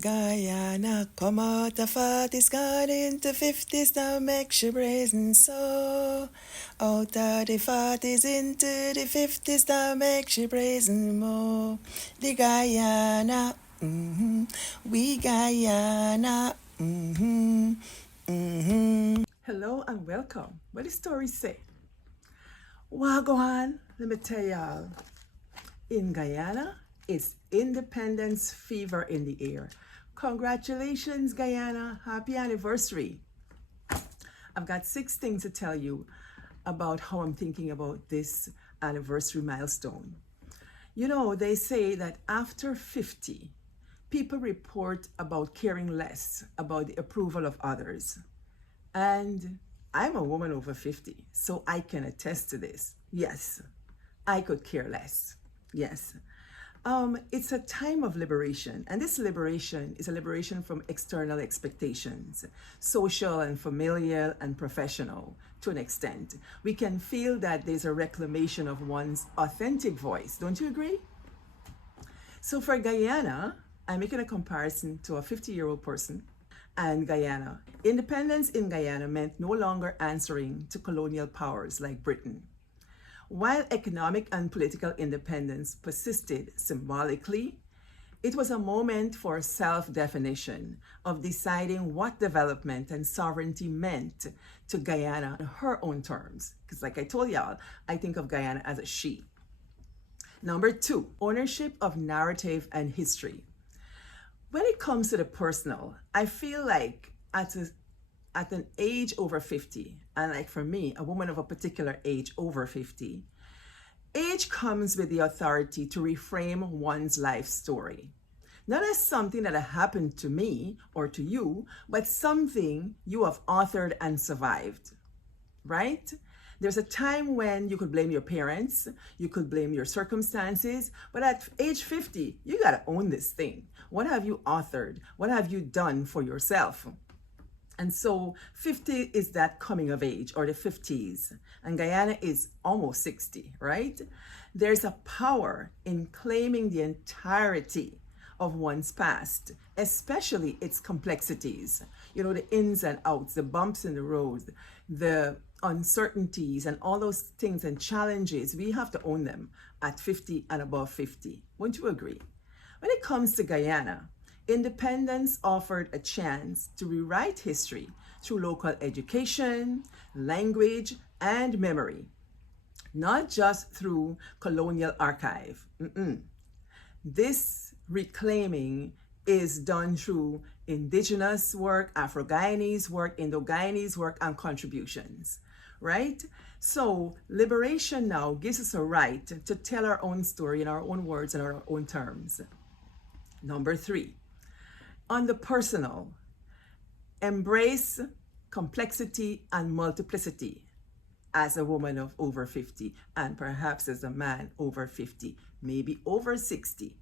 Guyana, come out of 40s, gone into 50s, now makes you brazen so. Out of the 40s into the 50s, now makes you brazen more. The Guyana, we Guyana, Hello and welcome. What the story say? Wagwan, let me tell y'all. In Guyana, it's independence fever in the air. Congratulations, Guyana. Happy anniversary. I've got 6 things to tell you about how I'm thinking about this anniversary milestone. You know, they say that after 50, people report about caring less about the approval of others. And I'm a woman over 50, so I can attest to this. Yes, I could care less. Yes. It's a time of liberation, and this liberation is a liberation from external expectations, social and familial and professional to an extent. We can feel that there's a reclamation of one's authentic voice. Don't you agree? So for Guyana, I'm making a comparison to a 50-year-old person and Guyana. Independence in Guyana meant no longer answering to colonial powers like Britain. While economic and political independence persisted symbolically, it was a moment for self-definition of deciding what development and sovereignty meant to Guyana on her own terms. Because like I told y'all, I think of Guyana as a she. Number 2, ownership of narrative and history. When it comes to the personal, I feel like at an age over 50, and like for me, a woman of a particular age over 50, age comes with the authority to reframe one's life story. Not as something that happened to me or to you, but something you have authored and survived, right? There's a time when you could blame your parents, you could blame your circumstances, but at age 50, you gotta own this thing. What have you authored? What have you done for yourself? And so 50 is that coming of age, or the 50s, and Guyana is almost 60, right? There's a power in claiming the entirety of one's past, especially its complexities. You know, the ins and outs, the bumps in the road, the uncertainties and all those things and challenges, we have to own them at 50 and above 50. Wouldn't you agree? When it comes to Guyana, independence offered a chance to rewrite history through local education, language, and memory, not just through colonial archive. This reclaiming is done through indigenous work, Afro-Guyanese work, Indo-Guyanese work, and contributions, right? So liberation now gives us a right to tell our own story in our own words and our own terms. Number 3, on the personal, embrace complexity and multiplicity as a woman of over 50, and perhaps as a man over 50, maybe over 60.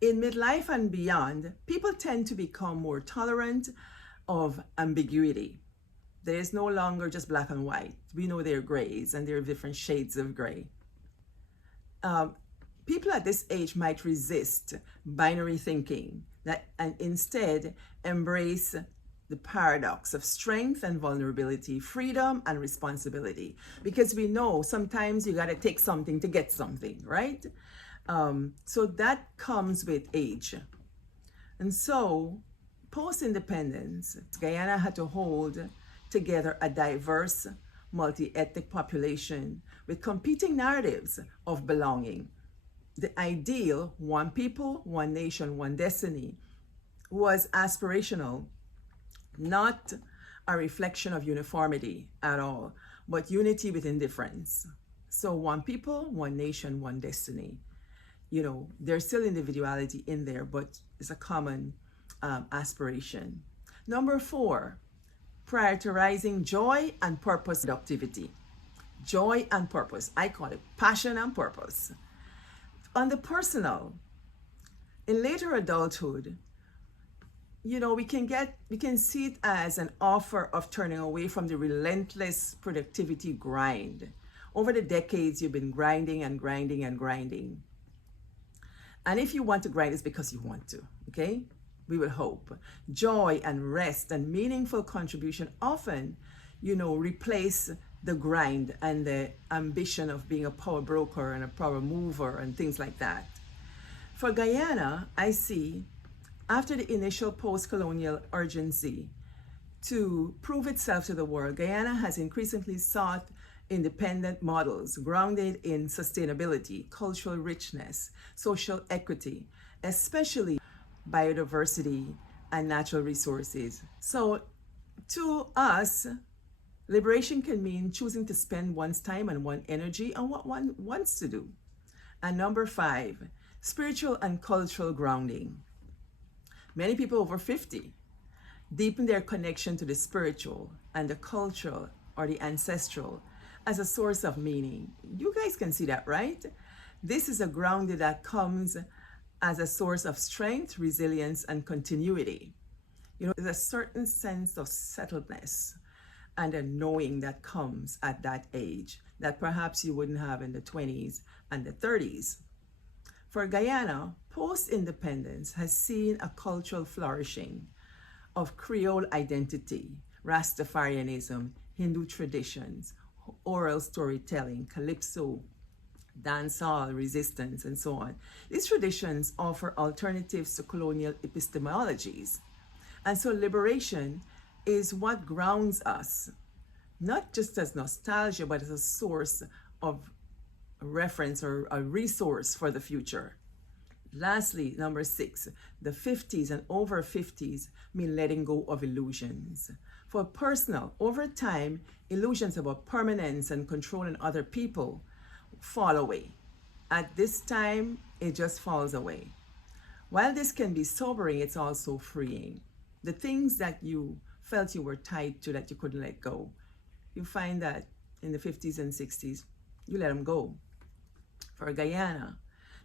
In midlife and beyond, people tend to become more tolerant of ambiguity. There is no longer just black and white. We know there are grays, and there are different shades of gray. People at this age might resist binary thinking and instead embrace the paradox of strength and vulnerability, freedom and responsibility. Because we know sometimes you got to take something to get something, right? So that comes with age. And so post-independence, Guyana had to hold together a diverse, multi-ethnic population with competing narratives of belonging. The ideal, one people, one nation, one destiny, was aspirational, not a reflection of uniformity at all, but unity within difference. So one people, one nation, one destiny. You know, there's still individuality in there, but it's a common aspiration. Number 4, prioritizing joy and purpose productivity. Joy and purpose. I call it passion and purpose. On the personal, in later adulthood, you know, we can see it as an offer of turning away from the relentless productivity grind. Over the decades, you've been grinding and grinding and grinding. And if you want to grind, it's because you want to, okay? we will hope. Joy and rest and meaningful contribution often, replace the grind and the ambition of being a power broker and a power mover and things like that. For Guyana, I see, after the initial post-colonial urgency to prove itself to the world, Guyana has increasingly sought independent models grounded in sustainability, cultural richness, social equity, especially biodiversity and natural resources. So to us, liberation can mean choosing to spend one's time and one's energy on what one wants to do. And number 5, spiritual and cultural grounding. Many people over 50 deepen their connection to the spiritual and the cultural or the ancestral as a source of meaning. You guys can see that, right? This is a grounding that comes as a source of strength, resilience, and continuity. There's a certain sense of settledness and a knowing that comes at that age that perhaps you wouldn't have in the 20s and the 30s. For Guyana, post-independence has seen a cultural flourishing of Creole identity, Rastafarianism, Hindu traditions, oral storytelling, calypso, dancehall, resistance, and so on. These traditions offer alternatives to colonial epistemologies. And so liberation is what grounds us, not just as nostalgia, but as a source of reference or a resource for the future. Lastly, number 6, the 50s and over 50s mean letting go of illusions. For personal, over time, illusions about permanence and controlling other people fall away. At this time, it just falls away. While this can be sobering, it's also freeing. The things that you felt you were tied to that you couldn't let go, you find that in the 50s and 60s, you let them go. For Guyana,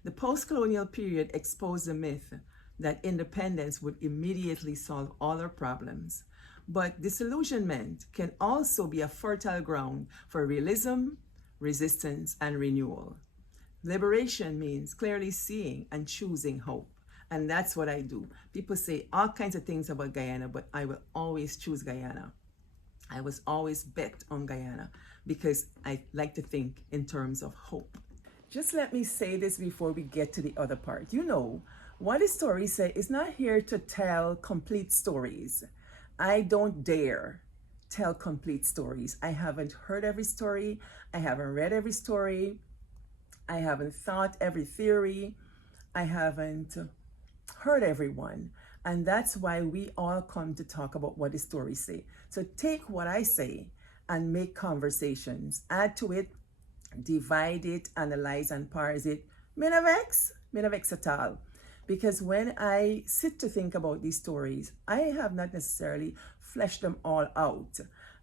the post-colonial period exposed the myth that independence would immediately solve all our problems. But disillusionment can also be a fertile ground for realism, resistance, and renewal. Liberation means clearly seeing and choosing hope. And that's what I do. People say all kinds of things about Guyana, but I will always choose Guyana. I was always bet on Guyana because I like to think in terms of hope. Just let me say this before we get to the other part. Wah Dih Story Seh is not here to tell complete stories. I don't dare tell complete stories. I haven't heard every story. I haven't read every story. I haven't thought every theory. I haven't heard everyone. And that's why we all come to talk about Wah Dih Story Seh. So take what I say and make conversations. Add to it, divide it, analyze and parse it. Me no vex at all. Because when I sit to think about these stories, I have not necessarily fleshed them all out.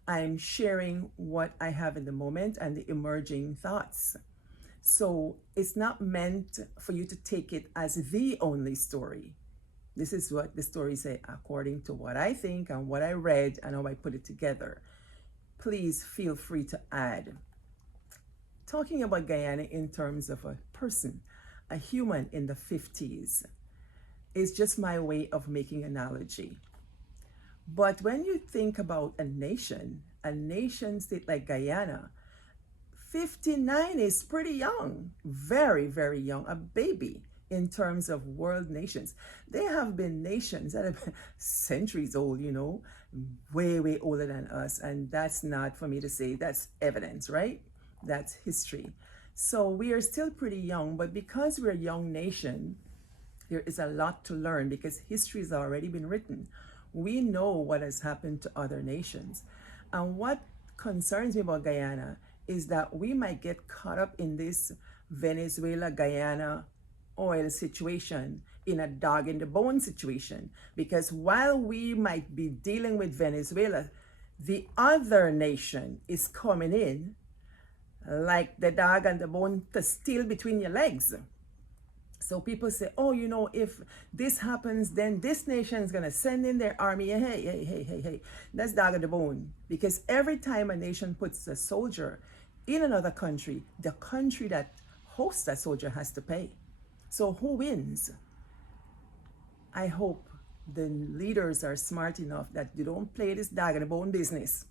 I'm sharing what I have in the moment and the emerging thoughts. So it's not meant for you to take it as the only story. This is what the stories say according to what I think and what I read and how I put it together. Please feel free to add. Talking about Guyana in terms of a person, a human in the 50s, is just my way of making analogy. But when you think about a nation state like Guyana, 59 is pretty young, very, very young, a baby in terms of world nations. There have been nations that have been centuries old, way, way older than us. And that's not for me to say, that's evidence, right? That's history. So we are still pretty young, but because we're a young nation, there is a lot to learn because history has already been written. We know what has happened to other nations. And what concerns me about Guyana is that we might get caught up in this Venezuela-Guyana oil situation, in a dog in the bone situation. Because while we might be dealing with Venezuela, the other nation is coming in like the dog and the bone to steal between your legs. So people say, if this happens, then this nation is going to send in their army. Hey. That's dog and the bone. Because every time a nation puts a soldier in another country, the country that hosts that soldier has to pay. So who wins? I hope the leaders are smart enough that you don't play this dog and bone business.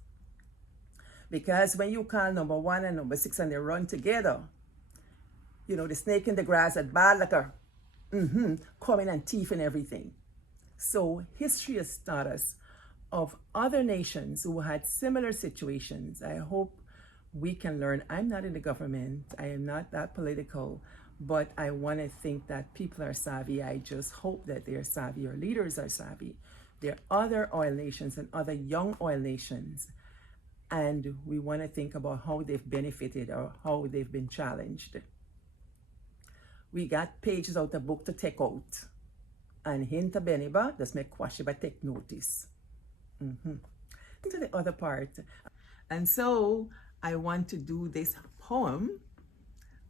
Because when you call number 1 and number 6 and they run together, you know, the snake in the grass at bad liquor, coming and thief and everything. So history has taught us of other nations who had similar situations. I hope we can learn. I'm not in the government. I am not that political, but I want to think that people are savvy. I just hope that they're savvy, or leaders are savvy. There are other oil nations and other young oil nations, and we want to think about how they've benefited or how they've been challenged. We got pages out the book to take out. And hint a beniba, just make Kwashiba take notice. Into the other part. And so I want to do this poem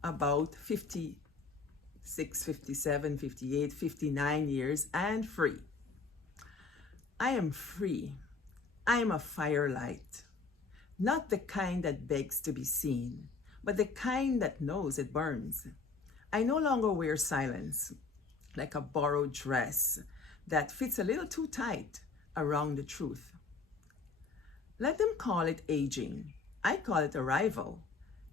about 56, 57, 58, 59 years and free. I am free. I am a firelight. Not the kind that begs to be seen, but the kind that knows it burns. I no longer wear silence like a borrowed dress that fits a little too tight around the truth. Let them call it aging. I call it arrival,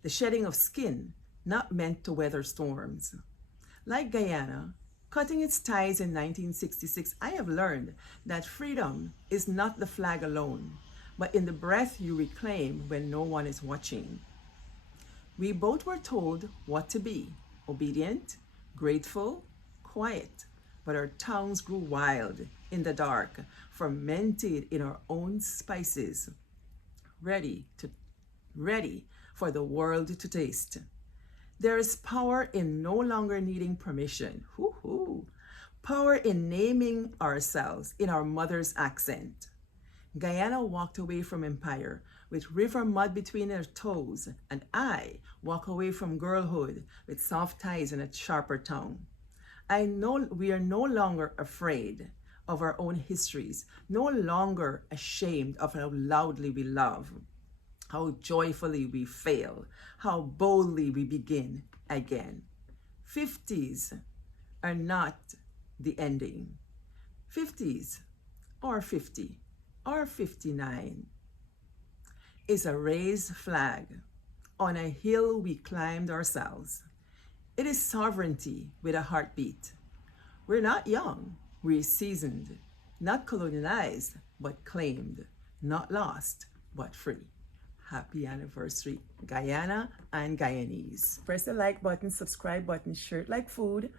the shedding of skin, not meant to weather storms. Like Guyana, cutting its ties in 1966, I have learned that freedom is not the flag alone, but in the breath you reclaim when no one is watching. We both were told what to be: obedient, grateful, quiet, but our tongues grew wild in the dark, fermented in our own spices, ready for the world to taste. There is power in no longer needing permission. Power in naming ourselves in our mother's accent. Guyana walked away from empire with river mud between her toes, and I walk away from girlhood with soft ties and a sharper tongue. I know we are no longer afraid of our own histories, no longer ashamed of how loudly we love, how joyfully we fail, how boldly we begin again. 50s are not the ending. 50s or 50 or 59 is a raised flag on a hill we climbed ourselves. It is sovereignty with a heartbeat. We're not young, we're seasoned, not colonialized, but claimed, not lost, but free. Happy anniversary, Guyana and Guyanese. Press the like button, subscribe button, share it like food,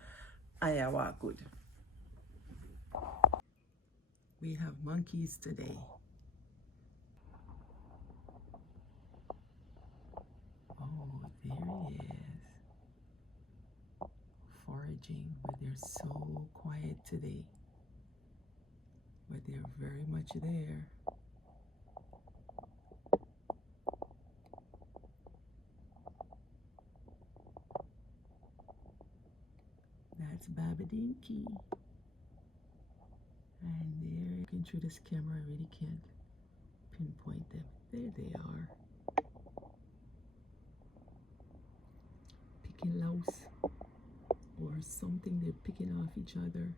and you are good. We have monkeys today. Oh, there he is. Foraging, but they're so quiet today. But they're very much there. That's Babadinky. And they're looking through this camera, I really can't pinpoint them. There they are. Picking louse or something, they're picking off each other.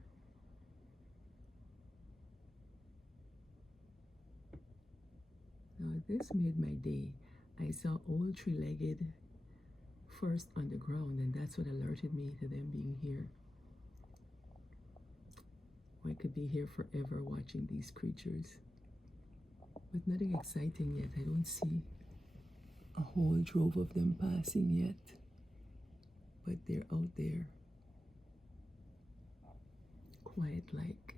Now this made my day. I saw old three-legged first on the ground, and that's what alerted me to them being here. I could be here forever watching these creatures. But nothing exciting yet. I don't see a whole drove of them passing yet. But they're out there. Quiet like.